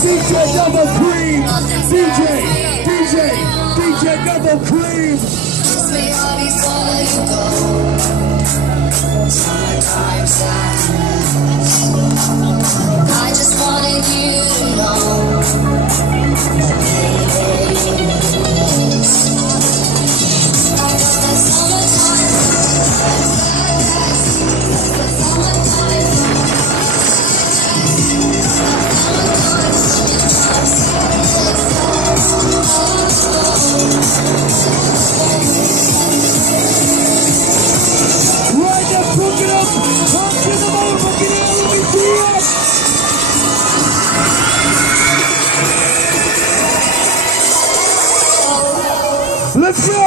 DJ Double Cream, DJ Double Cream. Kiss me all before you go. Summertime sadness. I just wanted you to know. I got that summertime Right now, cook it up. Come to the motherfucking LED. Let's go.